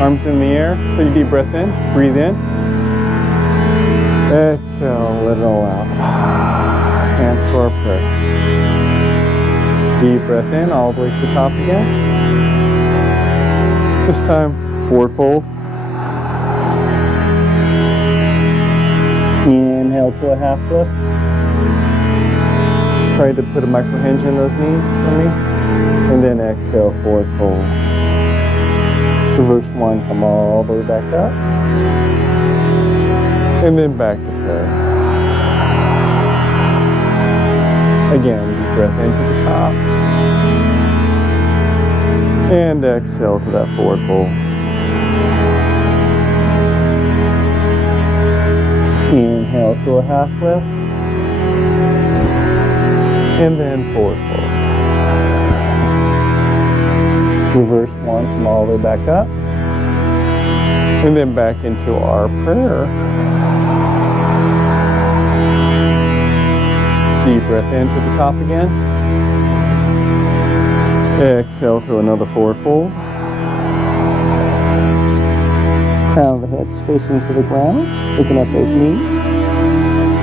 Arms in the air. Take a deep breath in. Breathe in. Exhale. Let it all out. Hands to our prayer. Deep breath in all the way to the top again. This time, forward fold. Inhale to a half lift. Try to put a micro hinge in those knees for me. And then exhale, forward fold. Reverse one, come all the way back up. And then back to prayer. Again, deep breath into the top. And exhale to that forward fold. Inhale to a half lift. And then forward fold. Reverse one, come all the way back up. And then back into our prayer. Deep breath into the top again. Exhale to another forward fold. Crown of the head's facing to the ground. Picking up those knees.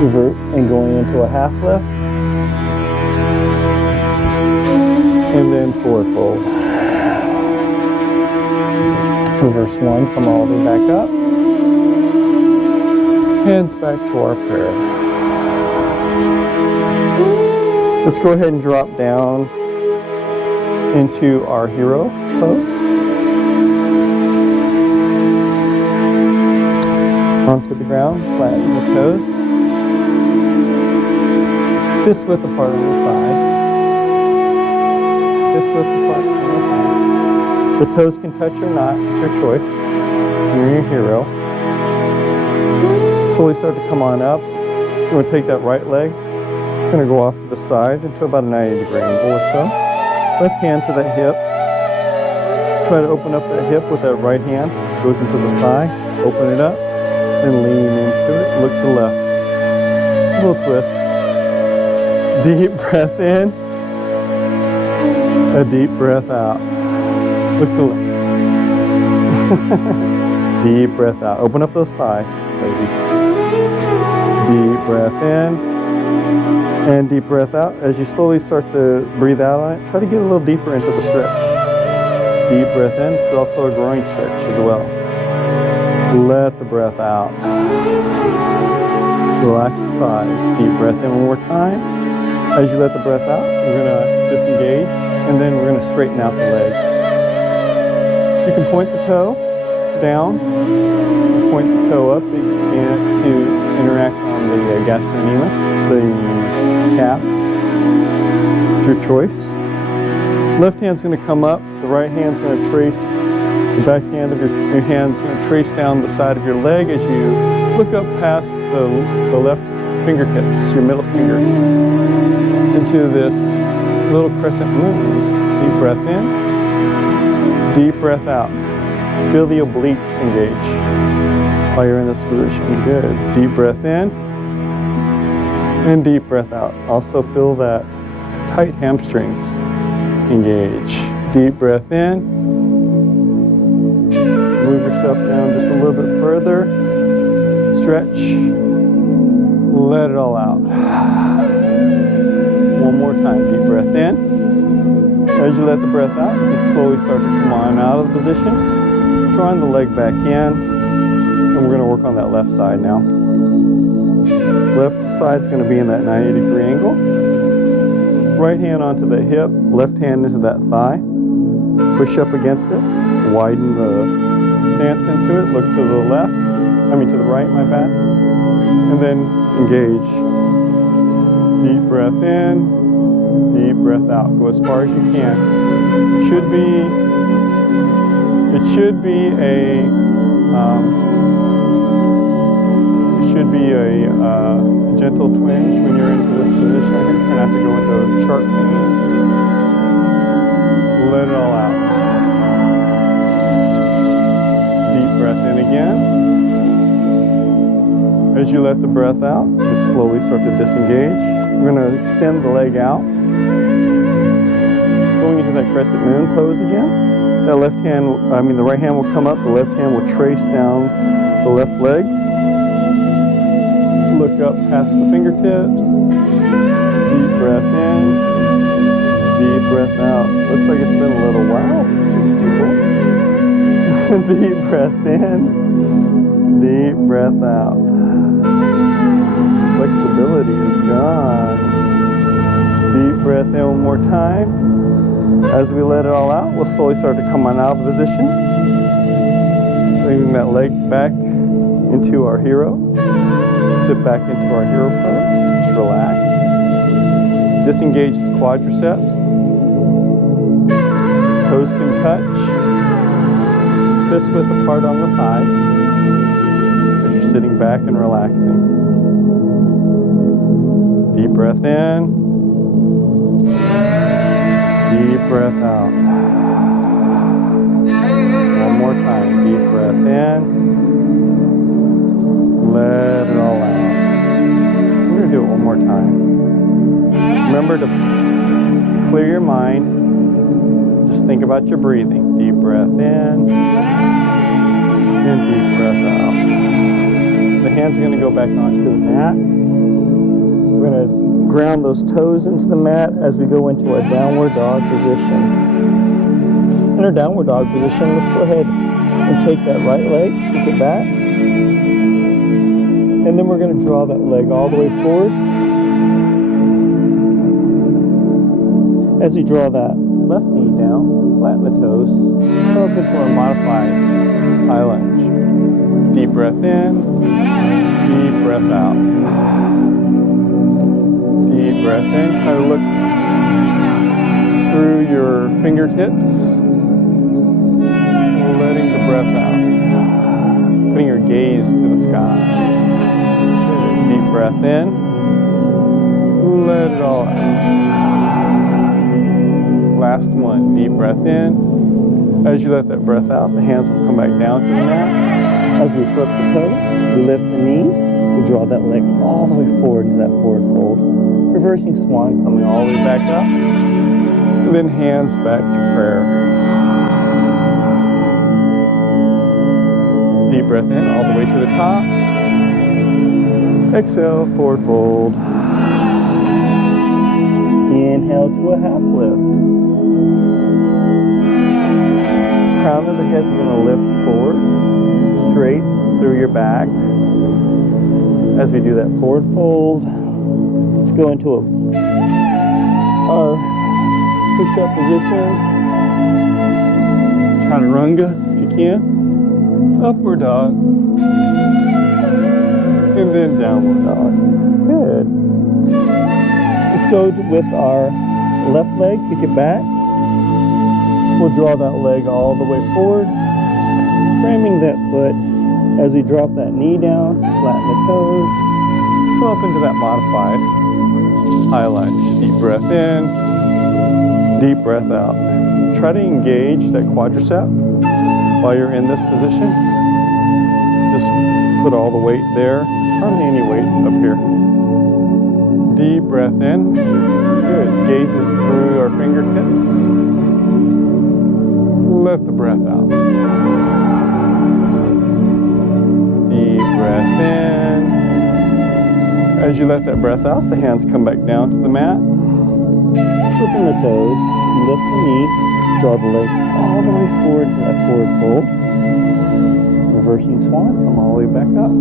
Revert and going into a half lift. And then forward fold. Reverse one, come all the way back up. Hands back to our prayer. Let's go ahead and drop down into our hero pose. Onto the ground, flatten the toes. Fist width apart on the thighs. Fist width apart on the thighs. The toes can touch or not, it's your choice. You're your hero. Slowly start to come on up. You're going to take that right leg. It's going to go off to the side into about a 90-degree angle or so. Left hand to that hip. Try to open up that hip with that right hand. Goes into the thigh. Open it up. And lean into it. Look to the left. A little twist. Deep breath in. A deep breath out. Look to the left. Deep breath out. Open up those thighs, ladies. Deep breath in. And deep breath out. As you slowly start to breathe out on it, try to get a little deeper into the stretch. Deep breath in. It's also a groin stretch as well. Let the breath out. Relax the thighs. Deep breath in one more time. As you let the breath out, we're going to disengage, and then we're going to straighten out the leg. You can point the toe down, point the toe up and to interact on the gastrocnemius, the calf. It's your choice. Left hand's going to come up, the right hand's going to trace. The back hand of your hand's going to trace down the side of your leg as you look up past the left fingertips, your middle finger, into this little crescent moon. Deep breath in, deep breath out. Feel the obliques engage while you're in this position. Good. Deep breath in and deep breath out. Also feel that tight hamstrings engage. Deep breath in. Move yourself down just a little bit further. Stretch. Let it all out. One more time. Deep breath in. As you let the breath out, you can slowly start to come on out of the position. Drawing the leg back in. And we're going to work on that left side now. Left side is going to be in that 90-degree angle. Right hand onto the hip. Left hand into that thigh. Push up against it. Widen the stance into it, look to the left, to the right, my bad, and then engage. Deep breath in, deep breath out. Go as far as you can. It should be a gentle twinge when you're into this position right here. Try not to go into a sharp pain. Let it all out. Breath in again. As you let the breath out, you slowly start to disengage. We're going to extend the leg out. Going into that crescent moon pose again. That the right hand will come up, the left hand will trace down the left leg. Look up past the fingertips. Deep breath in, deep breath out. Looks like it's been a little while, people. Deep breath in, deep breath out. Flexibility is gone. Deep breath in one more time. As we let it all out, we'll slowly start to come on out of position. Bringing that leg back into our hero. Sit back into our hero pose. Just relax. Disengage the quadriceps. Toes can touch. Fist width apart on the thigh. As you're sitting back and relaxing. Deep breath in. Deep breath out. One more time. Deep breath in. Let it all out. We're going to do it one more time. Remember to clear your mind. Just think about your breathing. Deep breath in. And deep breath out. The hands are going to go back onto the mat. We're going to ground those toes into the mat as we go into our downward dog position. In our downward dog position, let's go ahead and take that right leg, kick it back. And then we're going to draw that leg all the way forward. As you draw that left knee down, flatten the toes, go up into our modified high lunge. Deep breath in, deep breath out. Deep breath in, try to look through your fingertips, letting the breath out, putting your gaze to the sky. Deep breath in, let it all out. Last one, deep breath in. As you let that breath out, the hands will come back down to the mat. As we flip the toe, we lift the knee to draw that leg all the way forward into that forward fold. Reversing swan, coming all the way back up. And then hands back to prayer. Deep breath in all the way to the top. Exhale, forward fold. Inhale to a half lift. Crown of the head's going to lift forward, straight through your back. As we do that forward fold, let's go into our push-up position. Chaturanga, if you can. Upward dog. And then downward dog. Good. Let's go with our left leg, kick it back. We'll draw that leg all the way forward, framing that foot as we drop that knee down, flatten the toes, go up into that modified high lunge. Deep breath in, deep breath out. Try to engage that quadricep while you're in this position. Just put all the weight there, hardly any weight up here. Deep breath in. Good. Gazes through our fingertips. Let the breath out. Deep breath in. As you let that breath out, the hands come back down to the mat. Flipping the toes, lift the knee, draw the leg all the way forward to that forward fold. Reversing swan, come all the way back up.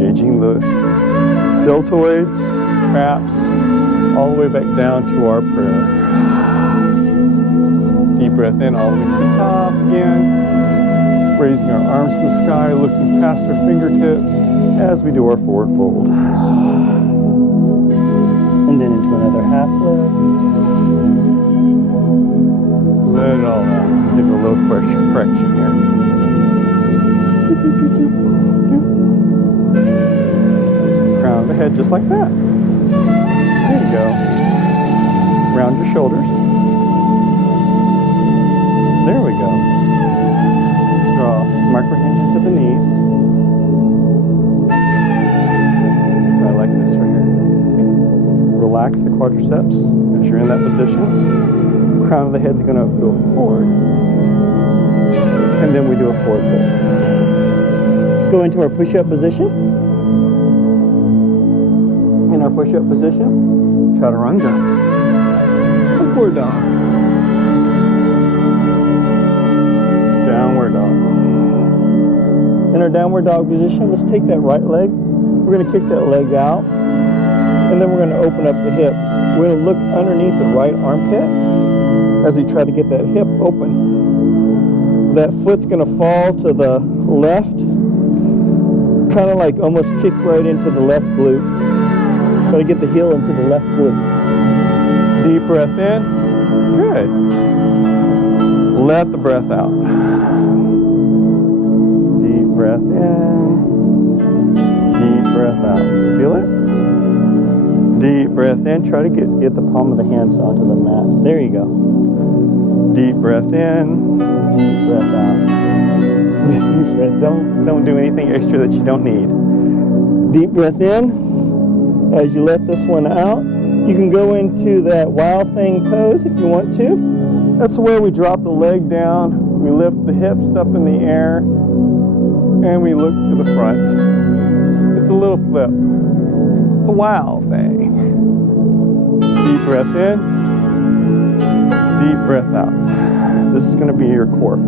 Engaging the deltoids, traps, all the way back down to our prayer. Deep breath in all the way to the top again. Raising our arms to the sky, looking past our fingertips as we do our forward fold. And then into another half lift. Let it all out. Give it a little correction here. Crown of the head just like that. There you go. Round your shoulders. There we go. Draw micro hinge into the knees. I like this right here. See? Relax the quadriceps as you're in that position. Crown of the head's going to go forward. and then we do a forward fold. Let's go into our push-up position. In our push-up position, chaturanga, upward dog, downward dog. In our downward dog position, let's take that right leg. We're going to kick that leg out, and then we're going to open up the hip. We're going to look underneath the right armpit as we try to get that hip open. That foot's going to fall to the left, kind of like almost kick right into the left glute. Try to get the heel into the left glute. Deep breath in. Good. Let the breath out. Deep breath in. Deep breath out. Feel it? Deep breath in. Try to get the palm of the hands onto the mat. There you go. Deep breath in. Deep breath out. Deep breath. Don't do anything extra that you don't need. Deep breath in. As you let this one out, you can go into that wild thing pose if you want to. That's where we drop the leg down, we lift the hips up in the air, and we look to the front. It's a little flip. A wild thing. Deep breath in, deep breath out. This is going to be your core.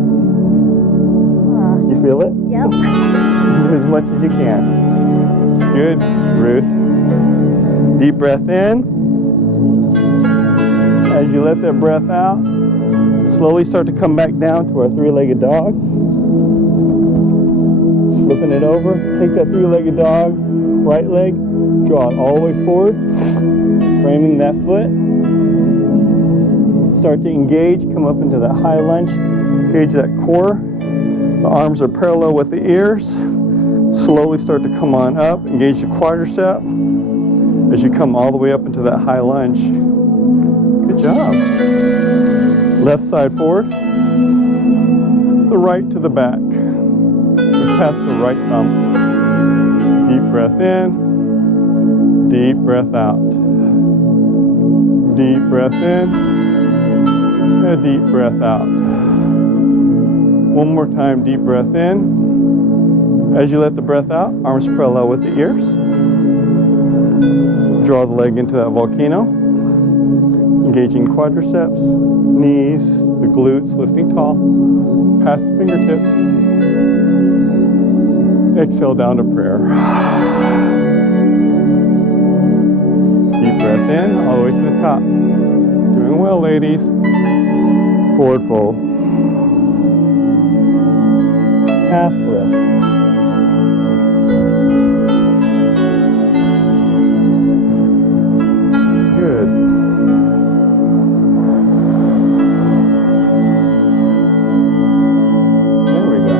You feel it? Yep. As much as you can. Good, Ruth. Deep breath in. As you let that breath out, slowly start to come back down to our three-legged dog. Just flipping it over. Take that three-legged dog, right leg, draw it all the way forward, framing that foot. Start to engage, come up into that high lunge, engage that core. The arms are parallel with the ears. Slowly start to come on up, engage the quadricep as you come all the way up into that high lunge. Good job. Left side forward, the right to the back. We pass the right thumb. Deep breath in, deep breath out. Deep breath in, and deep breath out. One more time, deep breath in. As you let the breath out, arms parallel with the ears. Draw the leg into that volcano. Engaging quadriceps, knees, the glutes, lifting tall. Pass the fingertips. Exhale down to prayer. Deep breath in, all the way to the top. Doing well, ladies. Forward fold. Half lift. Good. There we go.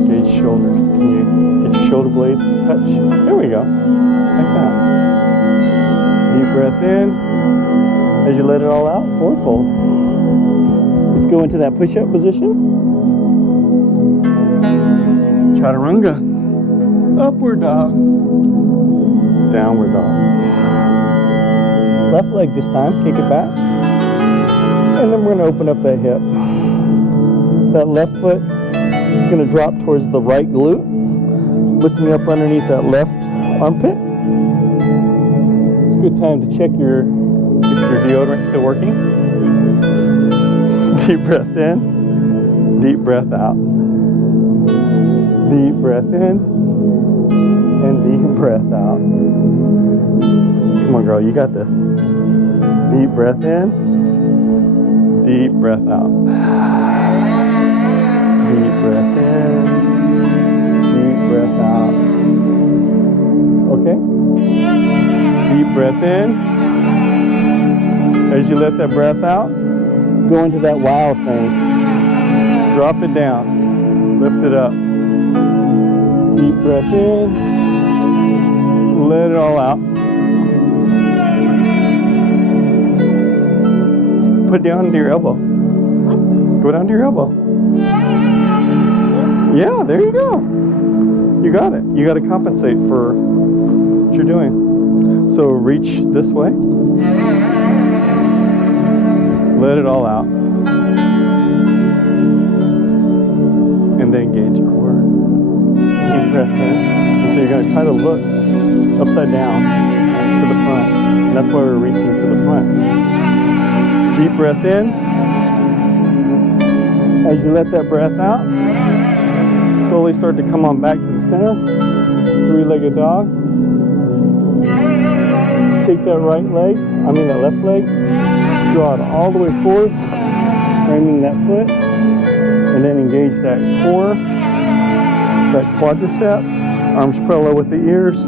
Engage shoulders. Can you get your shoulder blades to touch? There we go. Like that. Deep breath in. As you let it all out, forward fold. Let's go into that push-up position. Chaturanga. Upward dog. Downward dog. Left leg this time, kick it back. And then we're going to open up that hip. That left foot is going to drop towards the right glute, looking up underneath that left armpit. It's a good time to check if your deodorant's still working. Deep breath in, deep breath out. Deep breath in, and deep breath out. Come on, girl, you got this. Deep breath in, deep breath out. Deep breath in, deep breath out. Okay? Deep breath in. As you let that breath out, go into that wild thing. Drop it down. Lift it up. Deep breath in. Let it all out. Put it down to your elbow. What? Go down to your elbow. Yeah, there you go. You got it. You got to compensate for what you're doing. So reach this way. Let it all out. Deep breath in. So you're going to try to look upside down to the front. And that's why we're reaching to the front. Deep breath in. As you let that breath out, slowly start to come on back to the center. Three-legged dog. Take that that left leg, draw it all the way forward, framing that foot, and then engage that core, that quadricep, arms parallel with the ears,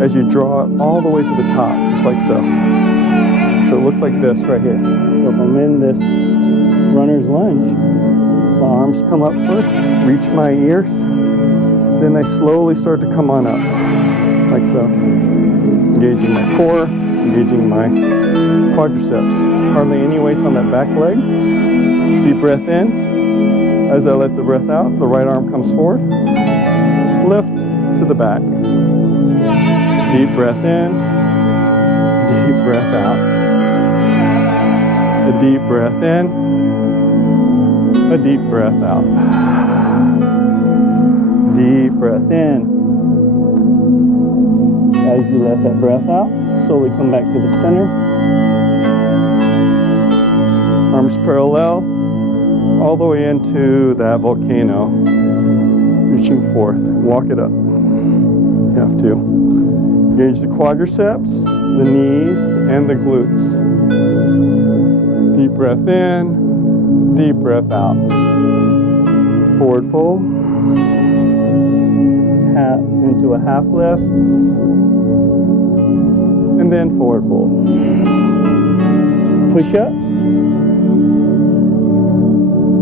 as you draw it all the way to the top, just like so. So it looks like this right here. So if I'm in this runner's lunge, my arms come up first, reach my ears, then they slowly start to come on up, like so. Engaging my core, engaging my quadriceps. Hardly any weight on that back leg. Deep breath in. As I let the breath out, the right arm comes forward. Lift to the back. Deep breath in. Deep breath out. A deep breath in. A deep breath out. Deep breath in. As you let that breath out, slowly come back to the center. Arms parallel, all the way into that volcano. Reaching forth, walk it up. You have to. Engage the quadriceps, the knees, and the glutes. Deep breath in, deep breath out. Forward fold. Into a half lift. And then forward fold. Push up.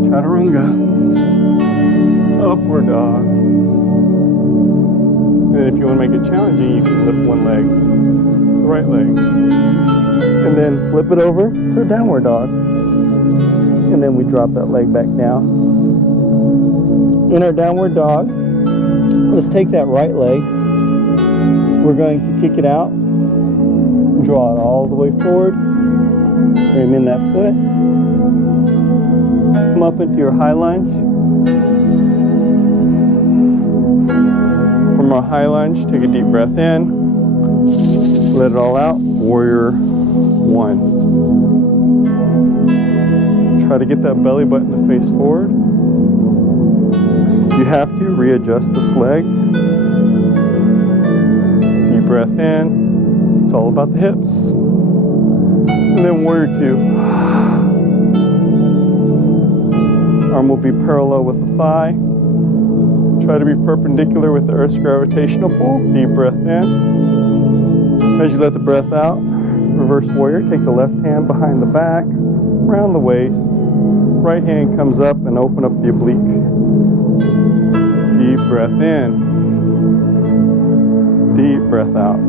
Chaturanga. Upward dog. And if you want to make it challenging, you can lift one leg, the right leg. And then flip it over to a downward dog. And then we drop that leg back down. In our downward dog, let's take that right leg. We're going to kick it out. Draw it all the way forward. Frame in that foot. Come up into your high lunge. From our high lunge, take a deep breath in. Let it all out. Warrior one. Try to get that belly button to face forward. If you have to, readjust this leg. Deep breath in. It's all about the hips. And then warrior two. Arm will be parallel with the thigh. Try to be perpendicular with the Earth's gravitational pull. Deep breath in. As you let the breath out, reverse warrior. Take the left hand behind the back, around the waist. Right hand comes up and open up the oblique. Deep breath in. Deep breath out.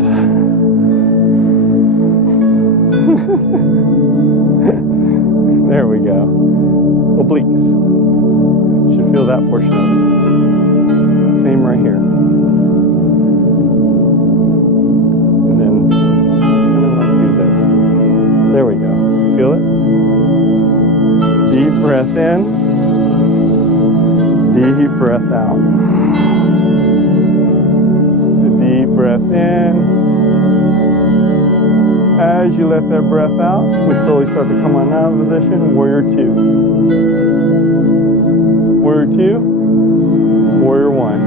There we go. Obliques. Should feel that portion of it. Same right here. And then kind of like do this. There we go. Feel it? Deep breath in. Deep breath out. Deep breath in. As you let that breath out, we slowly start to come on out of position. Warrior two. Warrior two. Warrior one.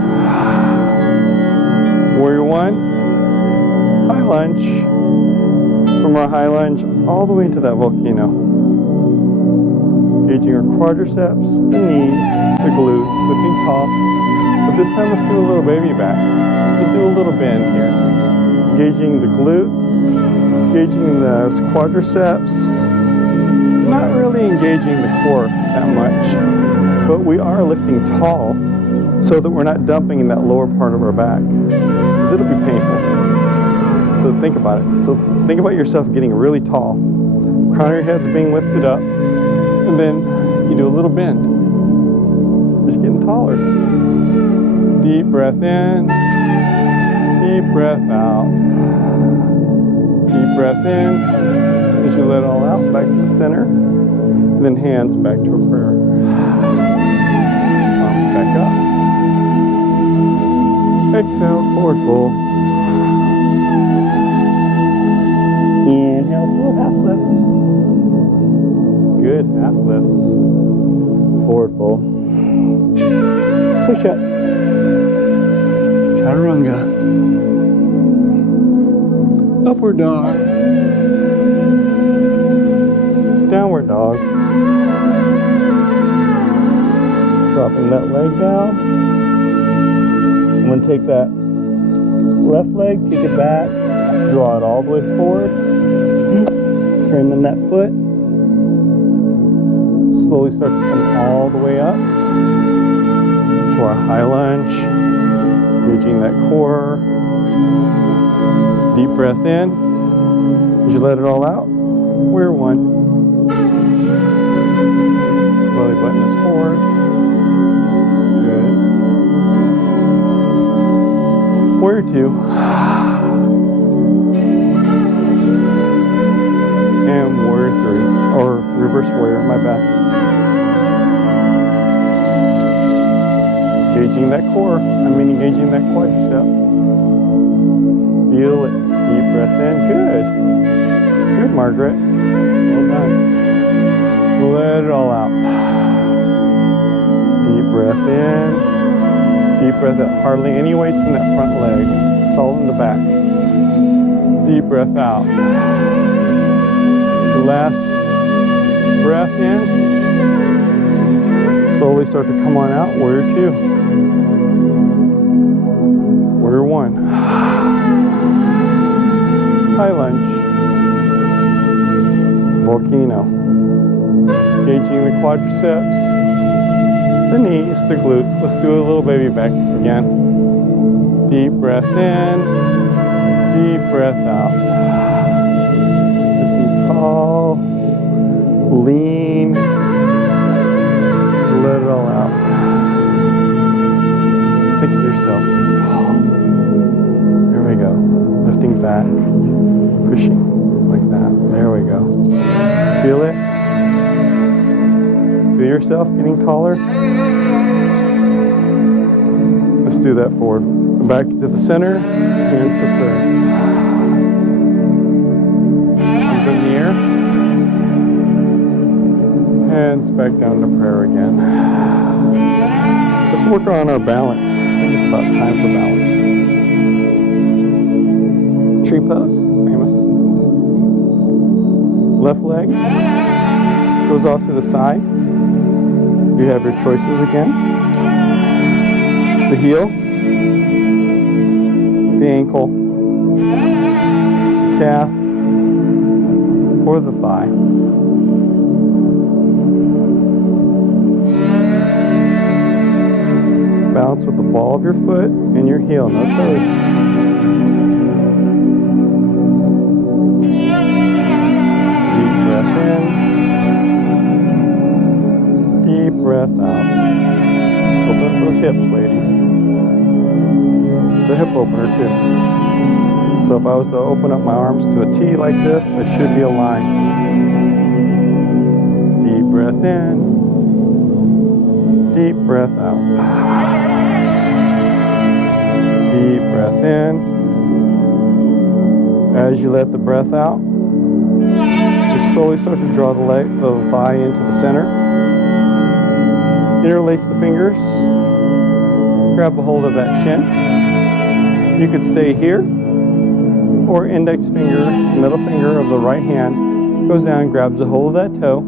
Warrior one. High lunge. From our high lunge all the way into that volcano. Engaging our quadriceps, the knees, the glutes, lifting tall. But this time let's do a little baby back. We'll do a little bend here. Engaging the glutes. Engaging the quadriceps, not really engaging the core that much, but we are lifting tall so that we're not dumping in that lower part of our back, because it'll be painful. So think about it. So think about yourself getting really tall. Crown of your head's being lifted up, and then you do a little bend. Just getting taller. Deep breath in, deep breath out. Deep breath in, as you let it all out, back to the center, and then hands back to a prayer. Back up. Exhale, forward fold. Inhale to a half lift. Good, half lift. Forward fold. Push up. Chaturanga. Upward dog. Downward dog. Dropping that leg down. I'm going to take that left leg, kick it back, draw it all the way forward, framing that foot. Slowly start to come all the way up to our high lunge, engaging that core. Deep breath in. As you let it all out, warrior one. Belly button is forward. Good. Warrior two. And warrior three. Or reverse warrior, my bad. Engaging that core. Engaging that quadricep. Feel it. Deep breath in. Good. Good, Margaret. Well done. Let it all out. Deep breath in. Deep breath out. Hardly any weights in that front leg. It's all in the back. Deep breath out. The last breath in. Slowly start to come on out. Warrior two. Warrior one. High lunge. Volcano. Engaging the quadriceps, the knees, the glutes. Let's do a little baby back again. Deep breath in, deep breath out. Lifting tall, lean, let it all out. Think of yourself being tall. There we go. Lifting back, pushing like that. There we go. Feel it? Feel yourself getting taller? Let's do that forward. Back to the center, hands to prayer. Arms in the air. Hands back down to prayer again. Let's work on our balance. I think it's about time for balance. Tree pose, famous. Left leg goes off to the side. You have your choices again. The heel, the ankle, the calf, or the thigh. Balance with the ball of your foot and your heel, no toes. Deep breath in. Deep breath out. Open up those hips, ladies. It's a hip opener too. So if I was to open up my arms to a T like this, they should be aligned. Deep breath in. Deep breath out. Deep breath in. As you let the breath out, just slowly start to draw the thigh into the center. Interlace the fingers. Grab a hold of that shin. You could stay here, or index finger, middle finger of the right hand goes down, grabs a hold of that toe.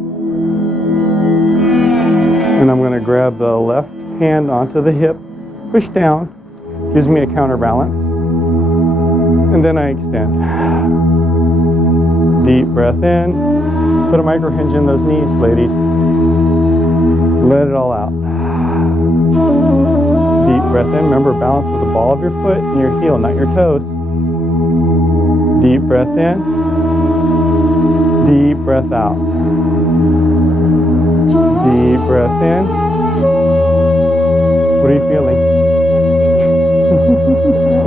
And I'm going to grab the left hand onto the hip, push down, gives me a counterbalance. And then I extend. Deep breath in. Put a micro hinge in those knees, ladies. Let it all out. Deep breath in. Remember, balance with the ball of your foot and your heel, not your toes. Deep breath in. Deep breath out. Deep breath in. What are you feeling?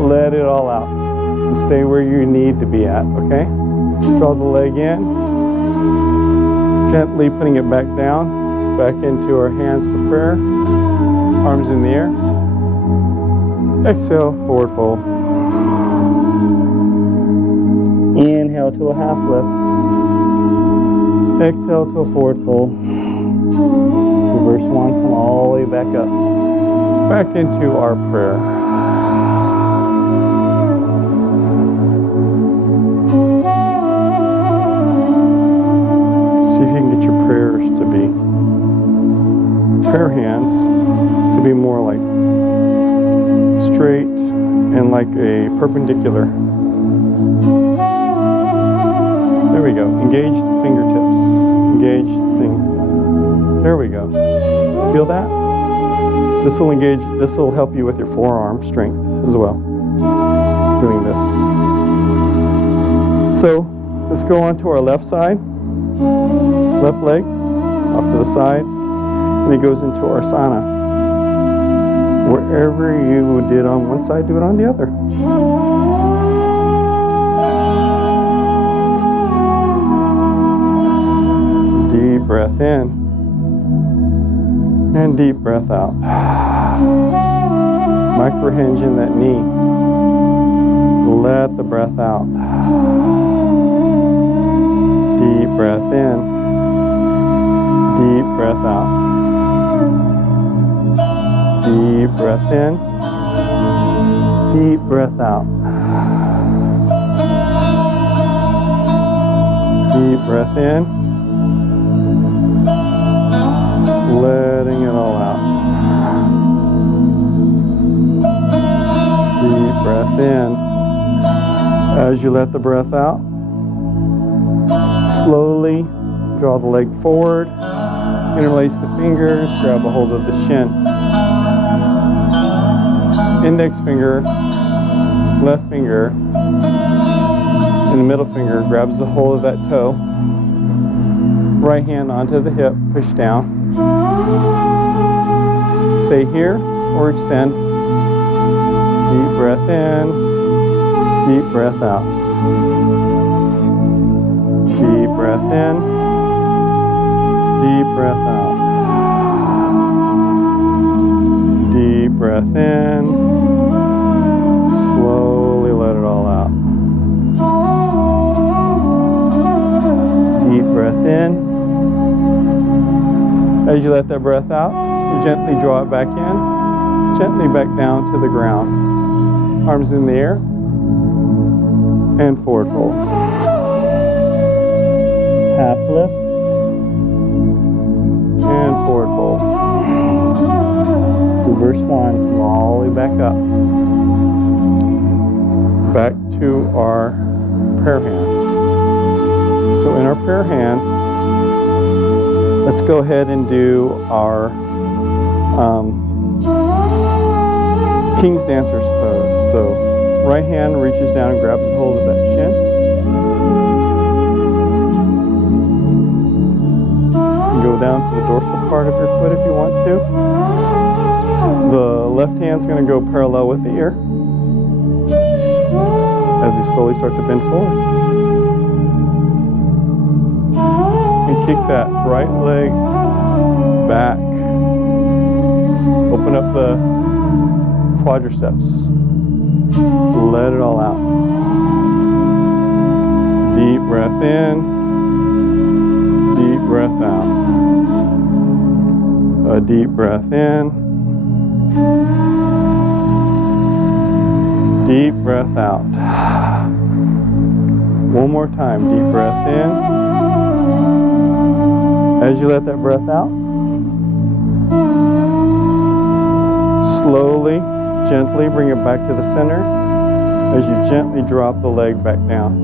Let it all out. And stay where you need to be at, okay? Draw the leg in. Gently putting it back down. Back into our hands to prayer. Arms in the air. Exhale, forward fold. Inhale to a half lift. Exhale to a forward fold. Reverse one, come all the way back up. Back into our prayer. See if you can get your prayers to be, prayer hands, to be more like straight and like a perpendicular. There we go. Engage the fingertips. Engage the things. There we go. Feel that? This will engage, this will help you with your forearm strength as well. Doing this. So let's go on to our left side. Left leg off to the side. And it goes into our asana. Wherever you did on one side, do it on the other. Deep breath in. And deep breath out. Micro hinge in that knee. Let the breath out. Deep breath in. Deep breath out. Deep breath in. Deep breath out. Deep breath in. Letting it all out. Deep breath in. As you let the breath out, slowly draw the leg forward, interlace the fingers, grab a hold of the shin. Index finger, left finger, and the middle finger grabs a hold of that toe. Right hand onto the hip, push down. Stay here or extend. Deep breath in, deep breath out. Deep breath in, deep breath out. Deep breath in, slowly let it all out. Deep breath in. As you let that breath out, you gently draw it back in, gently back down to the ground. Arms in the air, and forward fold. Half lift, and forward fold. Reverse one, come all the way back up. Back to our prayer hands. So in our prayer hands, let's go ahead and do our King's Dancer's pose. So right hand reaches down and grabs a hold of that shin. Go down to the dorsal part of your foot if you want to. The left hand's going to go parallel with the ear as we slowly start to bend forward. And kick that right leg back. Open up the quadriceps. Let it all out. Deep breath in. Deep breath out. A deep breath in. Deep breath out. One more time. Deep breath in. As you let that breath out, slowly, gently bring it back to the center as you gently drop the leg back down.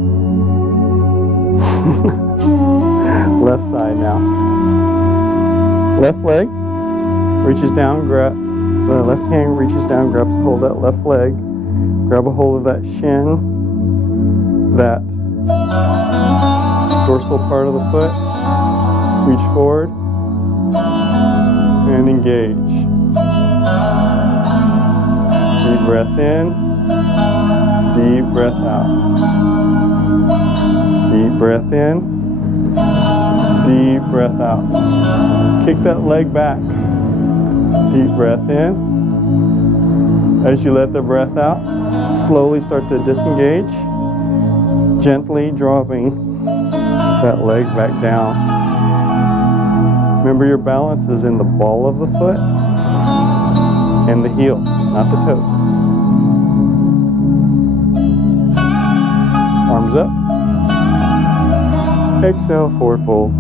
Left side now. Left leg reaches down, the left hand reaches down, grabs a hold of that left leg, grab a hold of that shin, that dorsal part of the foot, reach forward, and engage. Deep breath in, deep breath out. Deep breath in, deep breath out. Kick that leg back. Deep breath in, As you let the breath out, slowly start to disengage, gently dropping that leg back down. Remember, your balance is in the ball of the foot and the heel, not the toes. Arms up. Exhale, forward fold.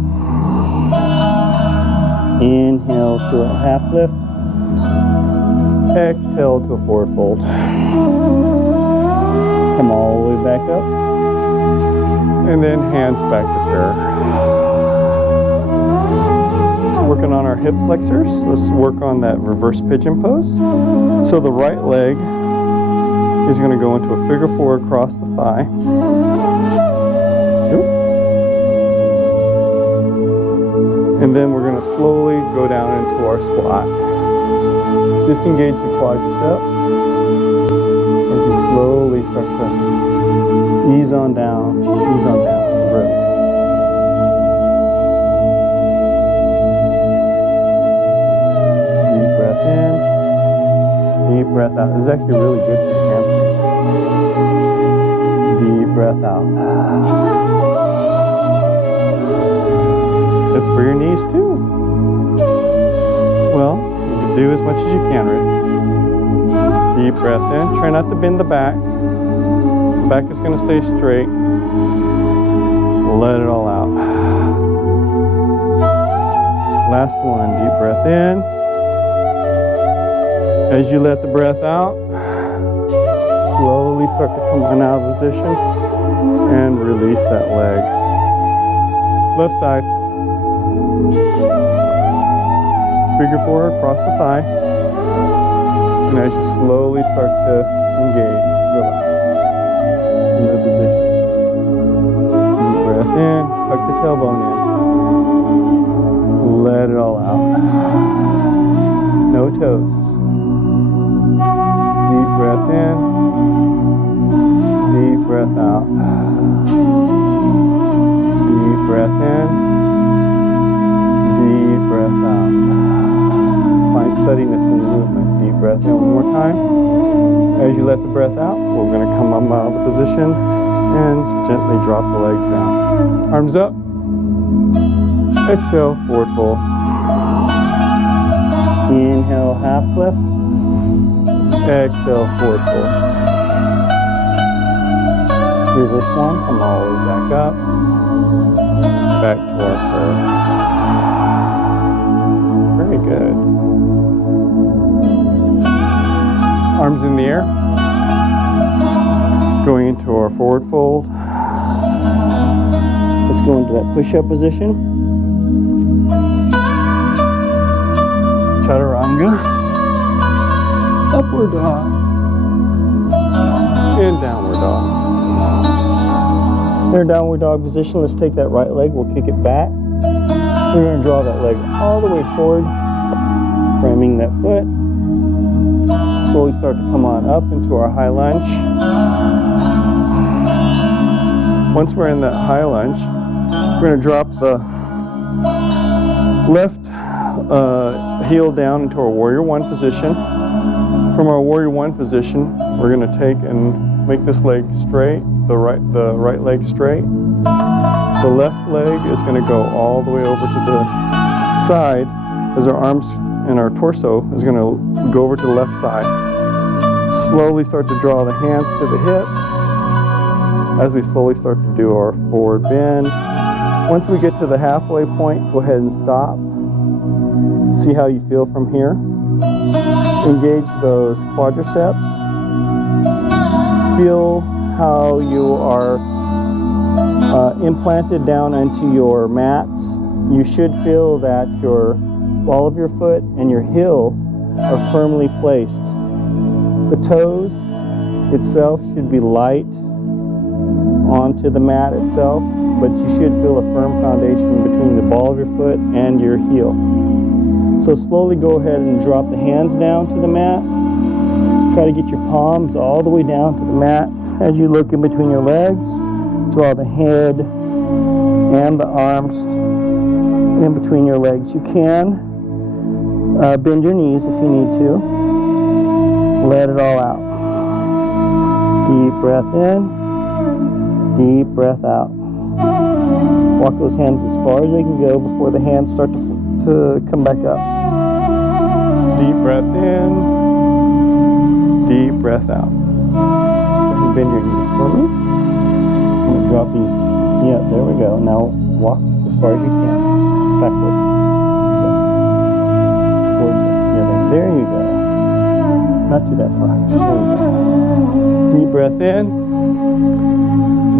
Inhale to a half lift. Exhale to a forward fold. Come all the way back up. And then hands back to prayer. Working on our hip flexors. Let's work on that reverse pigeon pose. So the right leg is going to go into a figure four across the thigh. And then we're going to slowly go down into our squat. Disengage the quadricep as you slowly start to ease on down, Really. Deep breath in, deep breath out. This is actually really good for your hamstring. Deep breath out. It's for your knees too. Well, you can do as much as you can, right? Deep breath in. Try not to bend the back. The back is going to stay straight. Let it all out. Last one. Deep breath in. As you let the breath out, slowly start to come on out of position and release that leg. Left side. Figure four across the thigh. And as you slowly start to engage, relax in the position. Deep breath in, tuck the tailbone in. Let it all out. No toes. Deep breath in. Deep breath out. Deep breath in. Deep breath out. Find steadiness in the movement. Deep breath in one more time. As you let the breath out, we're going to come up out of the position and gently drop the legs down. Arms up. Exhale, forward fold. Inhale, half lift. Exhale, forward fold. Reverse one, come all the way back up. Back to our prayer. Very good. Arms in the air. Going into our forward fold. Let's go into that push-up position. Chaturanga. Upward dog. And downward dog. In our downward dog position, let's take that right leg. We'll kick it back. We're going to draw that leg all the way forward, framing that foot. Slowly start to come on up into our high lunge. Once we're in that high lunge, we're going to drop the left heel down into our warrior one position. From our warrior one position, we're going to take and make this leg straight, the right leg straight. The left leg is going to go all the way over to the side as our arms and our torso is going to go over to the left side. Slowly start to draw the hands to the hips as we slowly start to do our forward bend. Once we get to the halfway point, go ahead and stop. See how you feel from here. Engage those quadriceps. Feel how you are implanted down into your mats. You should feel that your ball of your foot and your heel are firmly placed. The toes itself should be light onto the mat itself, but you should feel a firm foundation between the ball of your foot and your heel. So slowly go ahead and drop the hands down to the mat. Try to get your palms all the way down to the mat. As you look in between your legs, draw the head and the arms in between your legs. You can bend your knees if you need to. Let it all out. Deep breath in. Deep breath out. Walk those hands as far as they can go before the hands start to come back up. Deep breath in. Deep breath out. Bend your knees for me. I'm going to drop these. Yeah, there we go. Now walk as far as you can. Backwards. Towards it. Yeah, there you go. Not too that far. There we go. Deep breath in.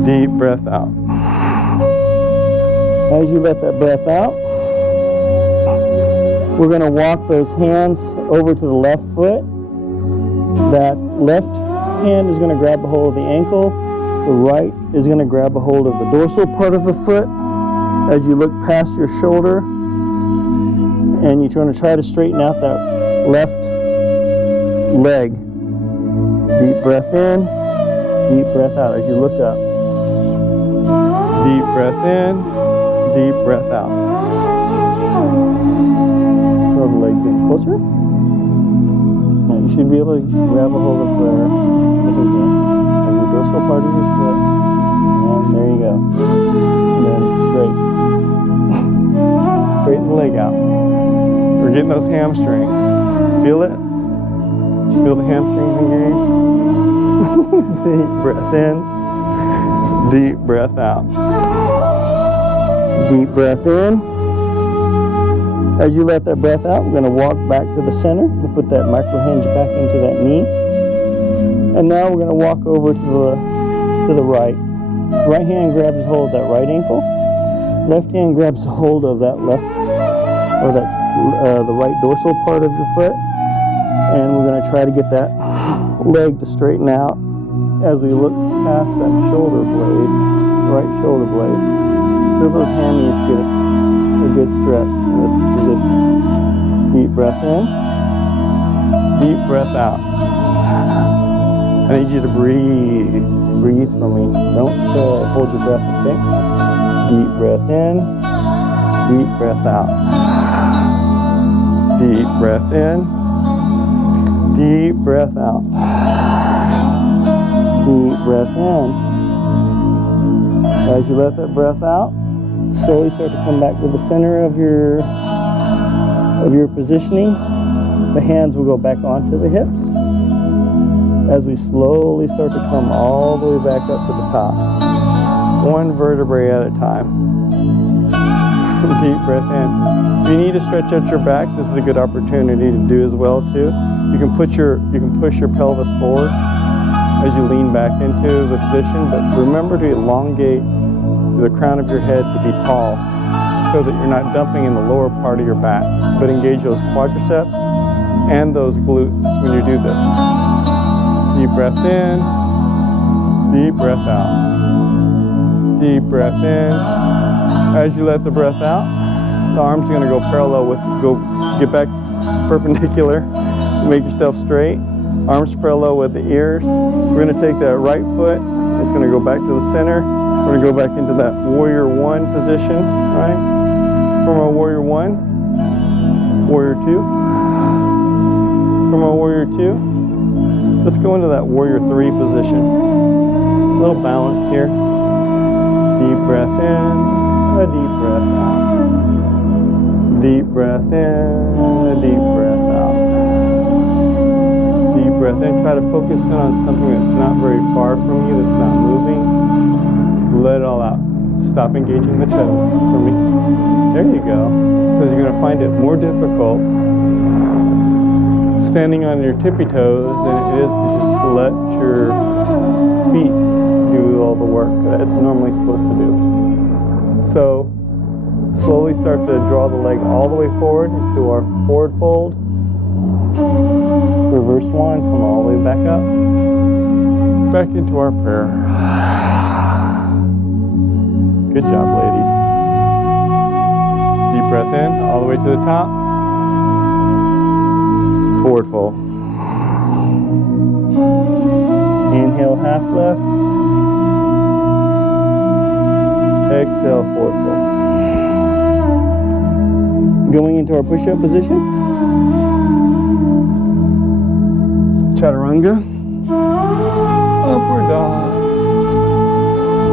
Deep breath out. As you let that breath out, we're going to walk those hands over to the left foot. That left hand is going to grab a hold of the ankle. The right is going to grab a hold of the dorsal part of the foot. As you look past your shoulder, and you're going to try to straighten out that left leg. Deep breath in, deep breath out as you look up. Deep breath in, deep breath out. Throw the legs in closer. Now you should be able to grab a hold of the dorsal part of your foot. And there you go. And then straight. Straighten the leg out. We're getting those hamstrings. Feel it? Feel the hamstrings engaged? Deep breath in. Deep breath out. Deep breath in. As you let that breath out, we're going to walk back to the center and put that micro hinge back into that knee. And now we're going to walk over to the right. Right hand grabs hold of that right ankle. Left hand grabs hold of that left, or that the right dorsal part of your foot. And we're going to try to get that leg to straighten out as we look past that shoulder blade, right shoulder blade. Feel those hand knees get a good stretch in this position. Deep breath in. Deep breath out. I need you to breathe. Breathe for me. Don't hold your breath, okay? Deep breath in. Deep breath out. Deep breath in. Deep breath out. Deep breath in. As you let that breath out, slowly start to come back to the center of your positioning. The hands will go back onto the hips as we slowly start to come all the way back up to the top. One vertebrae at a time. Deep breath in. If you need to stretch out your back, this is a good opportunity to do as well too. You can push your pelvis forward as you lean back into the position, but remember to elongate the crown of your head to be tall so that you're not dumping in the lower part of your back, but engage those quadriceps and those glutes when you do this. Deep breath in, deep breath out. Deep breath in. As you let the breath out, the arms are going to go parallel get back perpendicular, make yourself straight. Arms parallel with the ears. We're going to take that right foot, it's going to go back to the center. We're going to go back into that warrior one position, right? From our warrior one, warrior two. From our warrior two, let's go into that warrior three position. A little balance here. Deep breath in, a deep breath out. Deep breath in, a deep breath out. Deep breath in. Try to focus in on something that's not very far from you, that's not moving. Let it all out. Stop engaging the toes for me. There you go. Because you're going to find it more difficult standing on your tippy toes than it is to just let your feet do all the work that it's normally supposed to do. So slowly start to draw the leg all the way forward into our forward fold. Reverse one, come all the way back up. Back into our prayer. Good job, ladies. Deep breath in, all the way to the top. Forward fold. Inhale, half left. Exhale, forward fold. Going into our push-up position. Chaturanga, upward dog,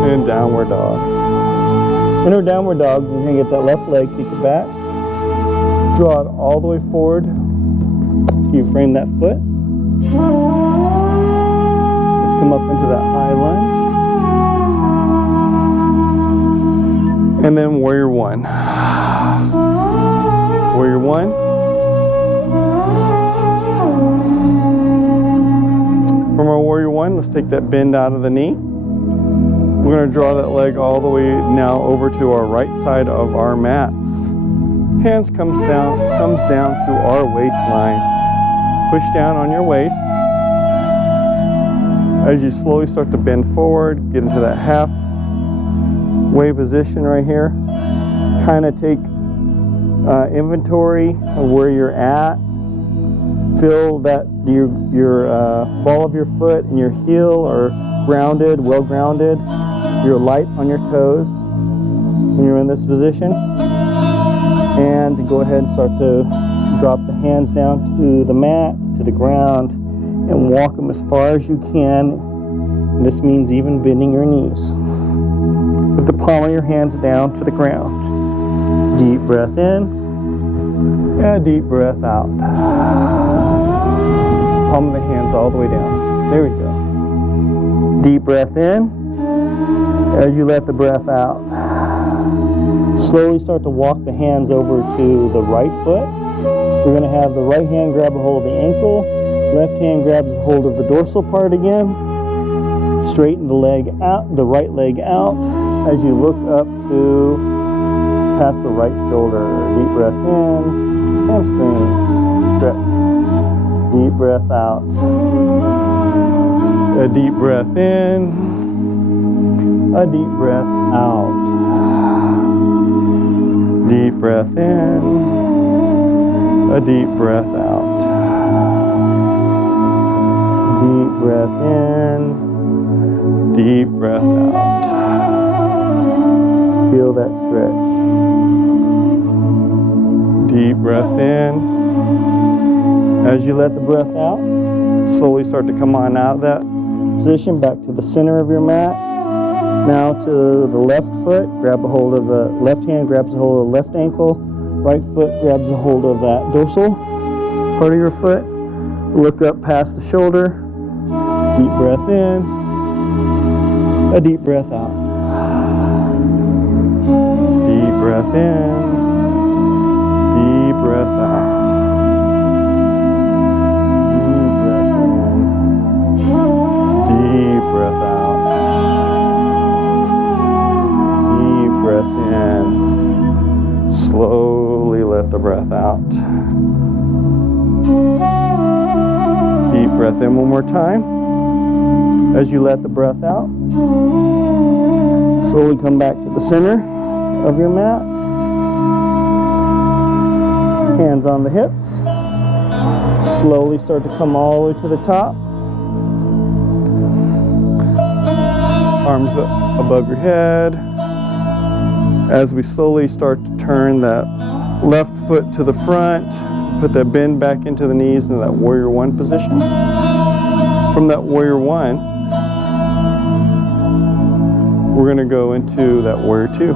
and downward dog. In our downward dog, we're going to get that left leg, kick it back, draw it all the way forward till you frame that foot. Let's come up into that high lunge. And then warrior one. Warrior one. From our warrior one, let's take that bend out of the knee. We're going to draw that leg all the way now over to our right side of our mats. Hands comes down to our waistline. Push down on your waist. As you slowly start to bend forward, get into that halfway position right here. Kind of take inventory of where you're at. Feel that your ball of your foot and your heel are grounded, well grounded. You're light on your toes when you're in this position. And go ahead and start to drop the hands down to the mat, to the ground, and walk them as far as you can. This means even bending your knees. With the palm of your hands down to the ground. Deep breath in, and a deep breath out. Palm of the hands all the way down. There we go. Deep breath in. As you let the breath out, slowly start to walk the hands over to the right foot. We're going to have the right hand grab a hold of the ankle, left hand grabs a hold of the dorsal part again. Straighten the leg out, the right leg out, as you look up to past the right shoulder. Deep breath in, hamstrings, stretch. Deep breath out. A deep breath in. A deep breath out. Deep breath in. A deep breath out. Deep breath in. Deep breath out. Feel that stretch. Deep breath in. As you let the breath out, slowly start to come on out of that position back to the center of your mat. Now to the left foot, grab a hold of the left hand, grabs a hold of the left ankle, right foot grabs a hold of that dorsal part of your foot. Look up past the shoulder, deep breath in, a deep breath out. Deep breath in, deep breath out. Deep breath out. Deep breath in. Slowly let the breath out. Deep breath in one more time. As you let the breath out, slowly come back to the center of your mat. Hands on the hips. Slowly start to come all the way to the top. Arms up above your head. As we slowly start to turn that left foot to the front, put that bend back into the knees in that warrior one position. From that warrior one, we're going to go into that warrior two.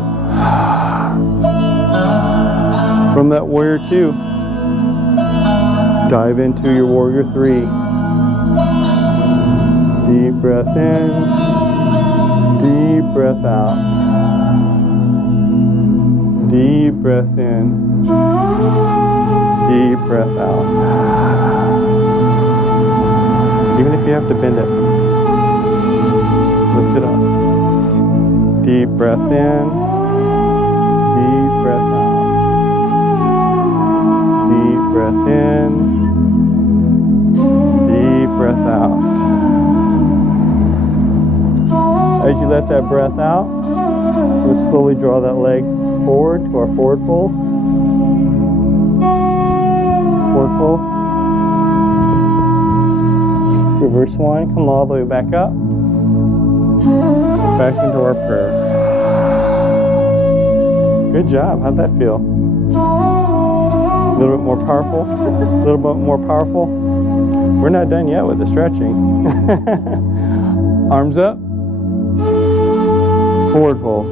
From that warrior two, dive into your warrior three. Deep breath in. Deep breath out. Deep breath in. Deep breath out. Even if you have to bend it, lift it up. Deep breath in. Deep breath out. Deep breath in. Deep breath out. As you let that breath out, we'll slowly draw that leg forward to our forward fold. Forward fold. Reverse one, come all the way back up. Back into our prayer. Good job. How'd that feel? A little bit more powerful. A little bit more powerful. We're not done yet with the stretching. Arms up. Forward fold.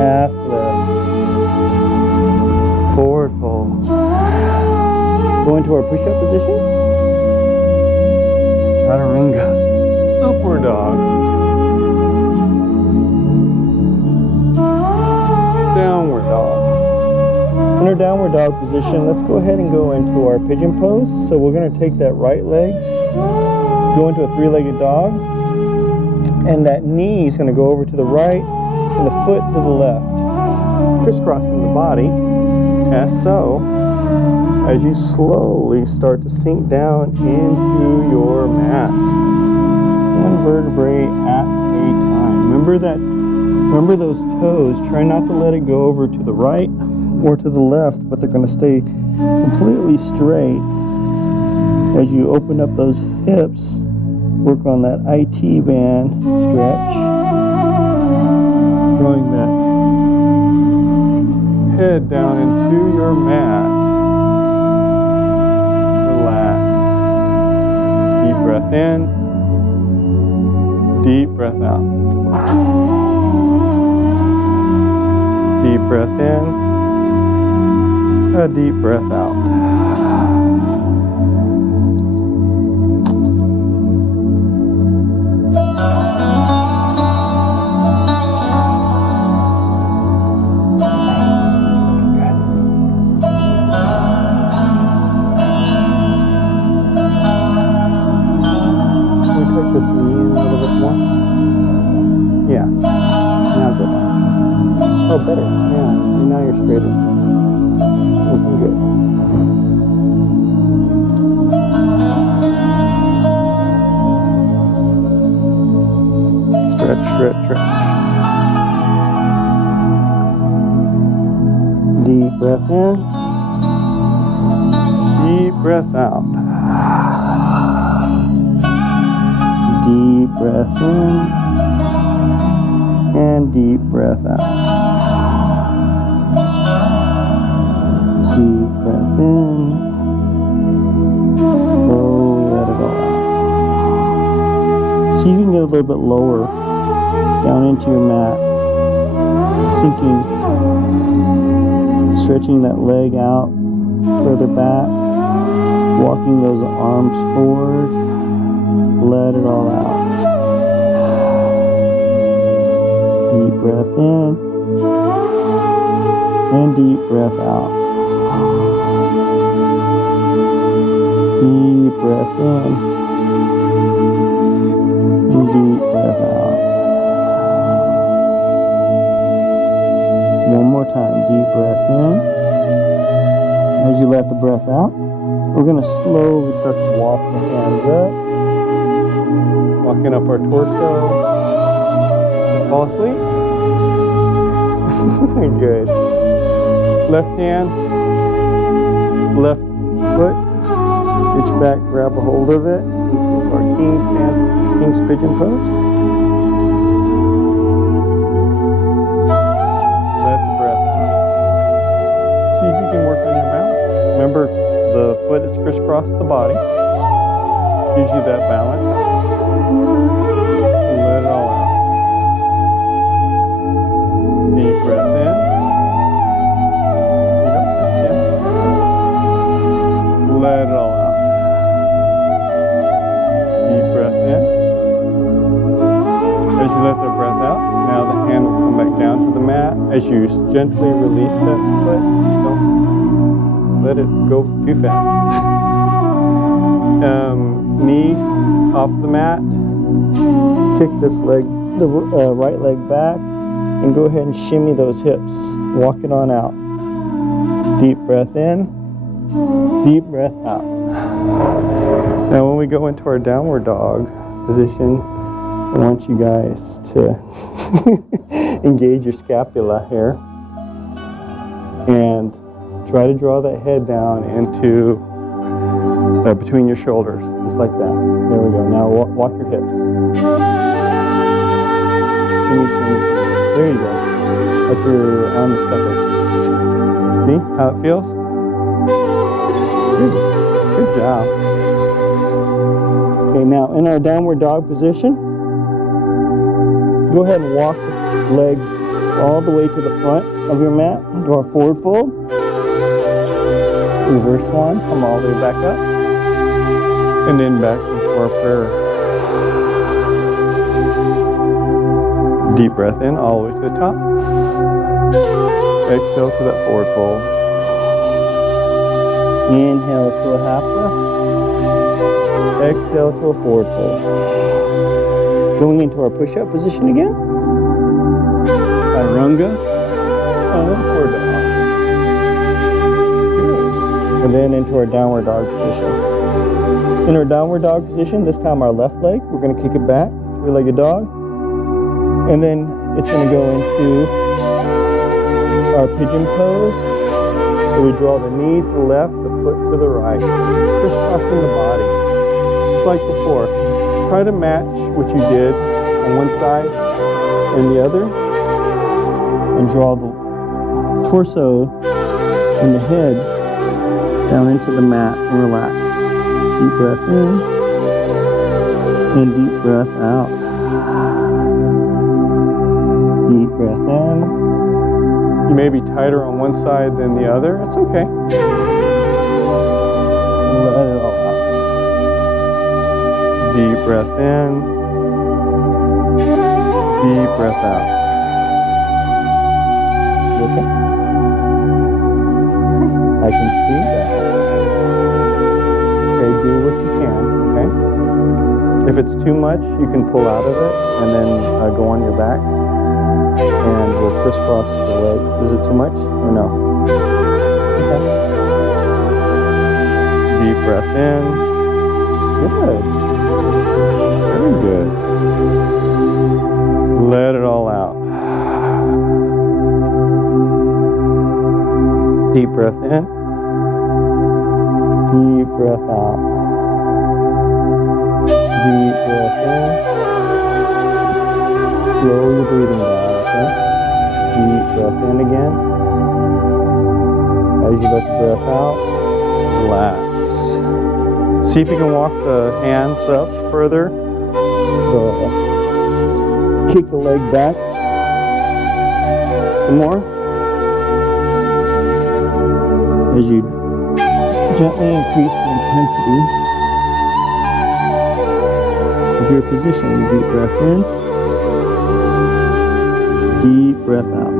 Half lift. Forward fold. Go into our push-up position. Chaturanga. Upward dog. Downward dog. In our downward dog position, let's go ahead and go into our pigeon pose. So we're going to take that right leg, go into a three-legged dog, and that knee is going to go over to the right and the foot to the left, crisscrossing the body, as so, as you slowly start to sink down into your mat. One vertebrae at a time. Remember those toes. Try not to let it go over to the right or to the left, but they're going to stay completely straight. As you open up those hips, work on that IT band stretch, drawing that head down into your mat. Relax. Deep breath in, deep breath out. Deep breath in, a deep breath out. This knee in a little bit more. Yeah. Now go down. Oh, better. Yeah. Now you're straighter. Looking good. Stretch, stretch, stretch. Deep breath in. Deep breath out. Deep breath in and deep breath out. Deep breath in. Slowly let it all out. So you can get a little bit lower down into your mat, sinking, stretching that leg out further back, walking those arms forward. Let it all out. Deep breath in and deep breath out. Deep breath in and deep breath out. One more time. Deep breath in. As you let the breath out, we're going to slowly start to walk the hands up. Walking up our torso. Fall asleep? Good. Left hand, left foot. Reach back, grab a hold of it into our King's pigeon pose. Let the breath out. See if you can work on your balance. Remember, the foot is crisscrossed the body. Gives you that balance. Let it all out. Deep breath in. You got this, Kim. Let it all out. Deep breath in. As you let the breath out, now the hand will come back down to the mat. As you gently release that foot, don't let it go too fast. Knee off the mat. Kick this leg, the right leg back, and go ahead and shimmy those hips. Walk it on out. Deep breath in, deep breath out. Now when we go into our downward dog position, I want you guys to engage your scapula here and try to draw that head down into between your shoulders, just like that. There we go. Now walk your hips. Shimmy, shimmy, shimmy. There you go. Like your arm is stuck up. See how it feels? Good. job. Okay, now in our downward dog position, go ahead and walk the legs all the way to the front of your mat, into our forward fold. Reverse swan, come all the way back up. And then back into our prayer. Deep breath in all the way to the top. Exhale to that forward fold. Inhale to a half lift. Exhale to a forward fold. Going into our push-up position again. Chaturanga. Upward dog. Good. And then into our downward dog position. In our downward dog position, this time our left leg, we're going to kick it back, three-legged dog. And then it's going to go into our pigeon pose. So we draw the knee to the left, the foot to the right, crisscrossing the body. Just like before. Try to match what you did on one side and the other. And draw the torso and the head down into the mat and relax. Deep breath in and deep breath out. Deep breath in. You may be tighter on one side than the other. It's okay. Let it all out. Deep breath in. Deep breath out. You okay? I can see that. Okay, do what you can, okay? If it's too much, you can pull out of it and then go on your back. And we'll crisscross the legs. Is it too much or no? Okay. Deep breath in. Good. Very good. Let it all out. Deep breath in. Deep breath out. Deep breath in. Slow your breathing down, okay? Deep breath in again. As you let the breath out, Relax. See if you can walk the hands up further. kick the leg back. Some more. As you gently increase the intensity of your position. Deep breath in. Deep breath out.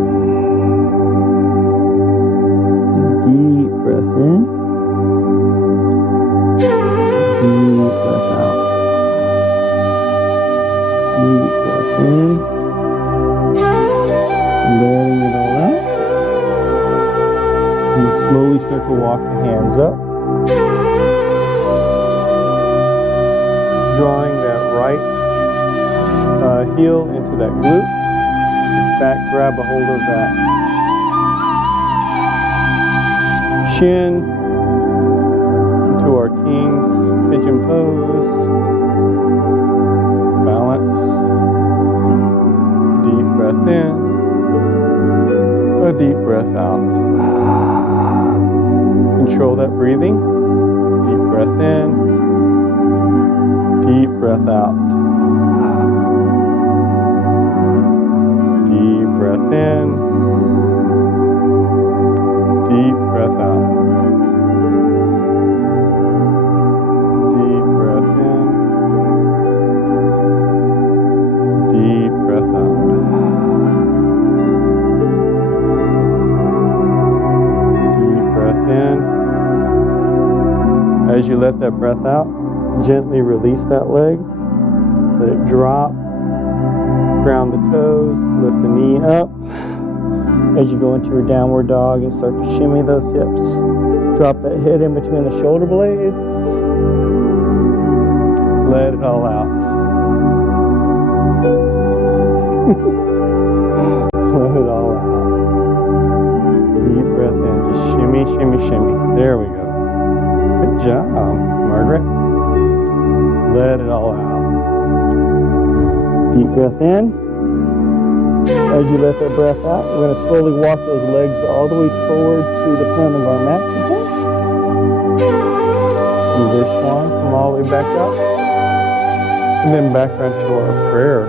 Deep breath in. Deep breath out. Deep breath in. Letting it all out. And slowly start to walk the hands up. Drawing that right heel into that glute. Back, grab a hold of that shin into our king's pigeon pose. Balance. Deep breath in. A deep breath out. Control that breathing. Deep breath in. Deep breath out. Deep breath in. Deep breath out. Deep breath in. Deep breath out. Deep breath in. As you let that breath out, gently release that leg. Let it drop. Ground the toes, lift the knee up as you go into your downward dog and start to shimmy those hips. Drop that head in between the shoulder blades. Let it all out. Let it all out. Deep breath in. Just shimmy, shimmy, shimmy. There we go. Good job, Margaret. Let it all out. Deep breath in. As you let that breath out, we're going to slowly walk those legs all the way forward to the front of our mat. Do this one, come all the way back up. And then back onto our prayer.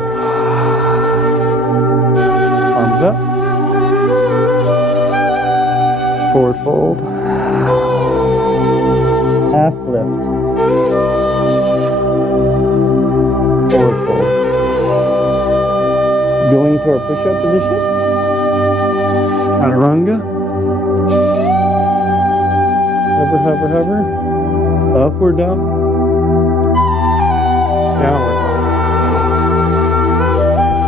Arms up. Forward fold. Half lift. Forward fold. Going into our push-up position. Chaturanga. Hover, hover, hover. Upward dog. Downward dog.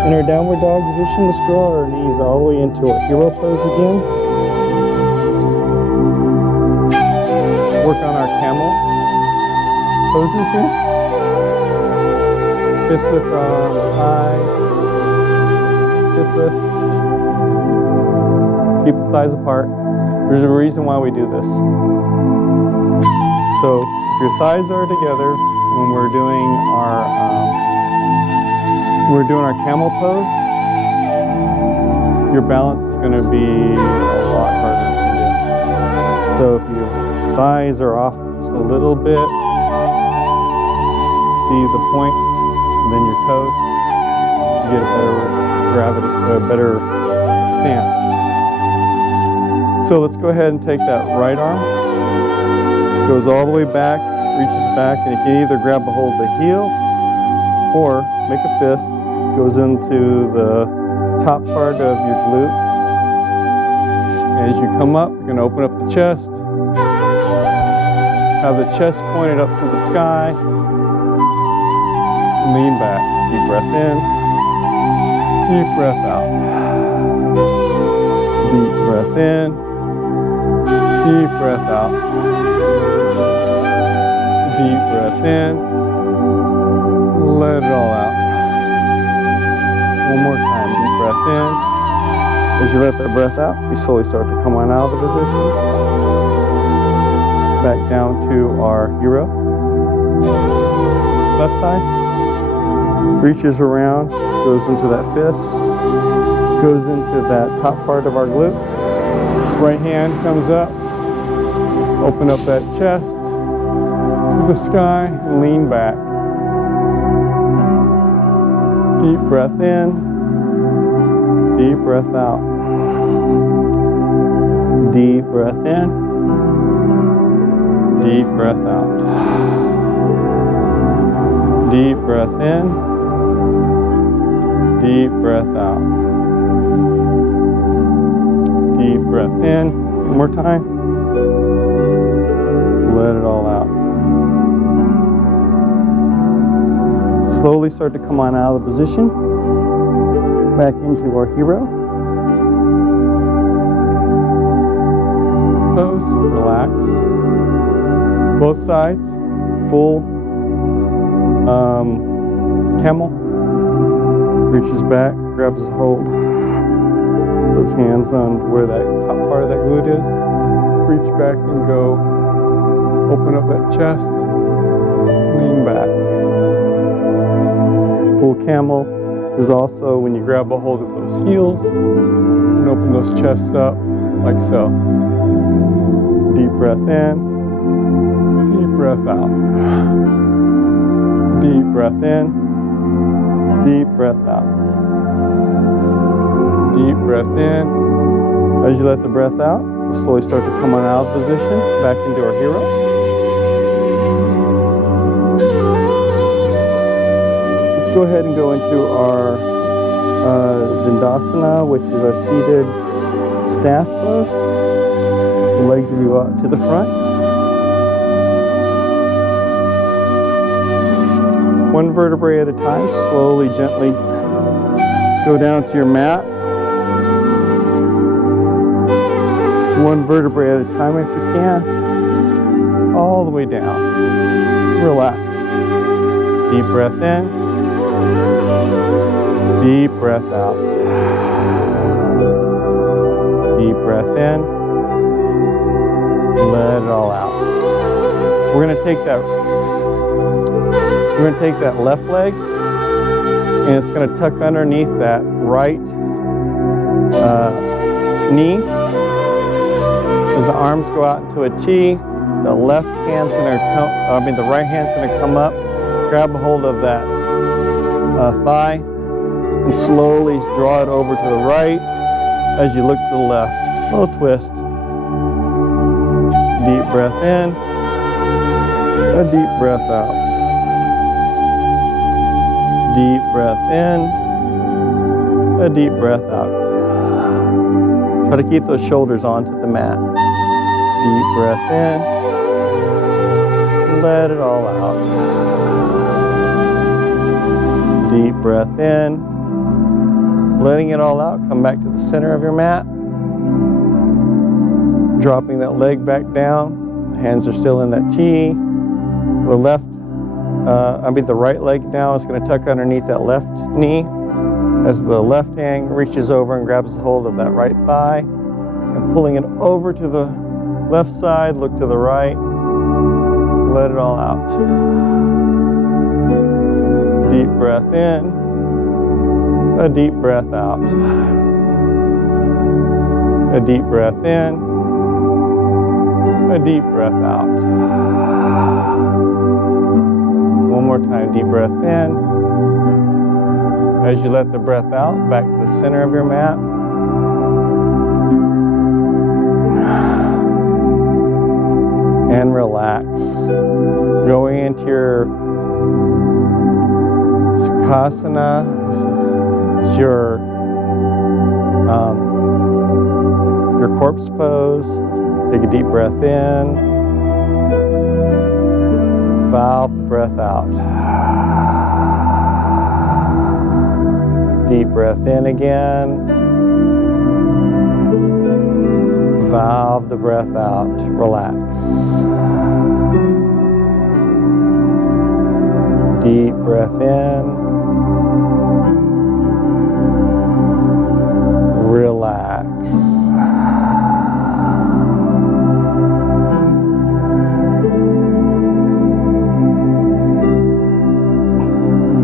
In our downward dog position, let's draw our knees all the way into our hero pose again. Work on our camel poses here. Fist lift arm high. Fist lift. Keep the thighs apart. There's a reason why we do this. So if your thighs are together when we're doing our camel pose, your balance is going to be a lot harder to do. So if your thighs are off just a little bit, see the point, and then your toes, you get a better gravity, a better stance. So let's go ahead and take that right arm, goes all the way back, reaches back, and you can either grab a hold of the heel or make a fist, goes into the top part of your glute. As you come up, you're going to open up the chest, have the chest pointed up to the sky, lean back, deep breath in, deep breath out, deep breath in, deep breath out, deep breath in, let it all out. One more time, deep breath in. As you let that breath out, you slowly start to come on out of the position. Back down to our hero. Left side. Reaches around, goes into that fist, goes into that top part of our glute. Right hand comes up, open up that chest to the sky and lean back. Deep breath in, deep breath out. Deep breath in, deep breath out. Deep breath in, deep breath out. Deep breath in, one more time. Let it all out. Slowly start to come on out of the position. Back into our hero. Pose, relax. Both sides, full camel. Reaches back, grabs a hold. Those hands on where that top part of that glute is. Reach back and go. Open up that chest. Lean back. Full camel is also when you grab a hold of those heels and open those chests up like so. Deep breath in, deep breath out. Deep breath in, deep breath out. Deep breath in. As you let the breath out, we'll slowly start to come on out of position, back into our hero. Let's go ahead and go into our Vinyasa, which is our seated staff pose. The legs will go out to the front. One vertebrae at a time, slowly, gently go down to your mat. One vertebrae at a time if you can. All the way down. Relax. Deep breath in. Deep breath out. Deep breath in. Let it all out. We're going to take that left leg and it's going to tuck underneath that right knee. As the arms go out into a T, The left hand's gonna come, the right hand's gonna come up, grab a hold of that thigh, and slowly draw it over to the right as you look to the left. A little twist. Deep breath in, a deep breath out. Deep breath in, a deep breath out. Try to keep those shoulders onto the mat. Deep breath in, let it all out. Deep breath in, letting it all out. Come back to the center of your mat. Dropping that leg back down. Hands are still in that T. The right leg now is going to tuck underneath that left knee as the left hand reaches over and grabs hold of that right thigh and pulling it over to the left side. Look to the right. Let it all out. Deep breath in, a deep breath out. A deep breath in, a deep breath out. One more time, deep breath in. As you let the breath out, back to the center of your mat. And relax. Going into your Sukhasana. It's your corpse pose. Take a deep breath in. Valve the breath out. Deep breath in again. Valve the breath out. Relax. Deep breath in. Relax.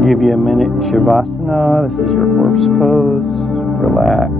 Give you a minute in Shavasana. This is your corpse pose. Relax.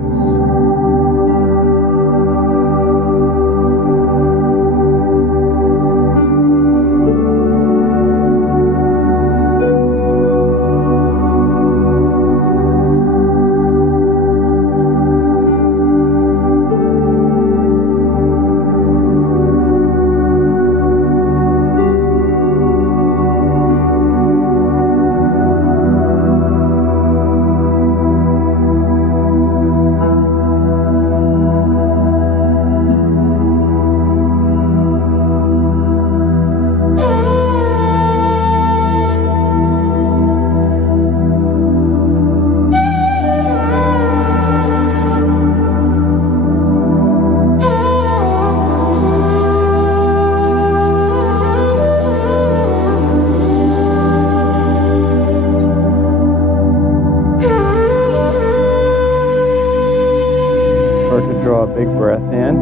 Draw a big breath in,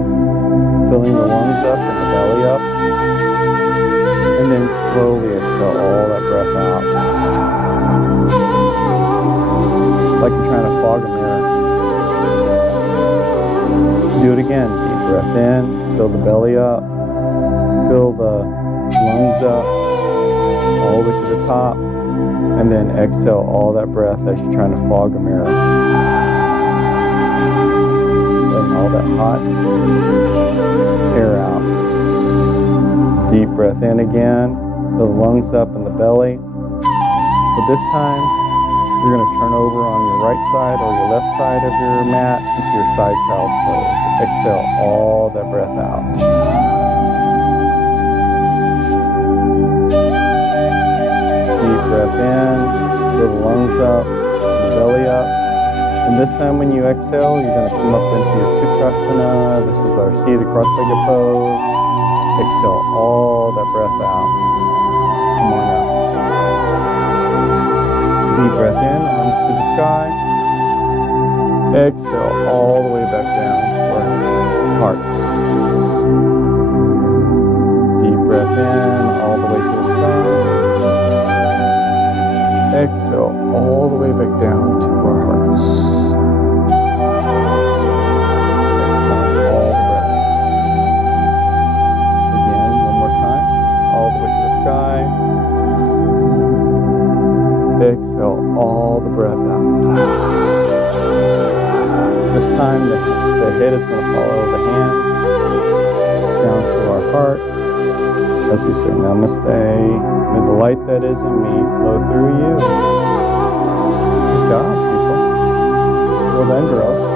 filling the lungs up and the belly up, and then slowly exhale all that breath out. Like you're trying to fog a mirror. Do it again. Deep breath in, fill the belly up, fill the lungs up, all the way to the top, and then exhale all that breath as you're trying to fog a mirror. All that hot air out. Deep breath in again. Fill the lungs up and the belly. But this time, you're going to turn over on your right side or your left side of your mat into your side child's pose. Exhale all that breath out. Deep breath in. Fill the lungs up, the belly up. And this time when you exhale, you're going to come up into your Sukhasana. This is our seated cross-legged pose. Exhale all that breath out. Come on out. Deep breath in, arms to the sky. Exhale all the way back down to our hearts. Deep breath in, all the way to the sky. Exhale all the way back down to our hearts. all the breath out. This time the head is going to follow the hands down to our heart as we say namaste. May the light that is in me flow through you. Good job, people. Well done, girls.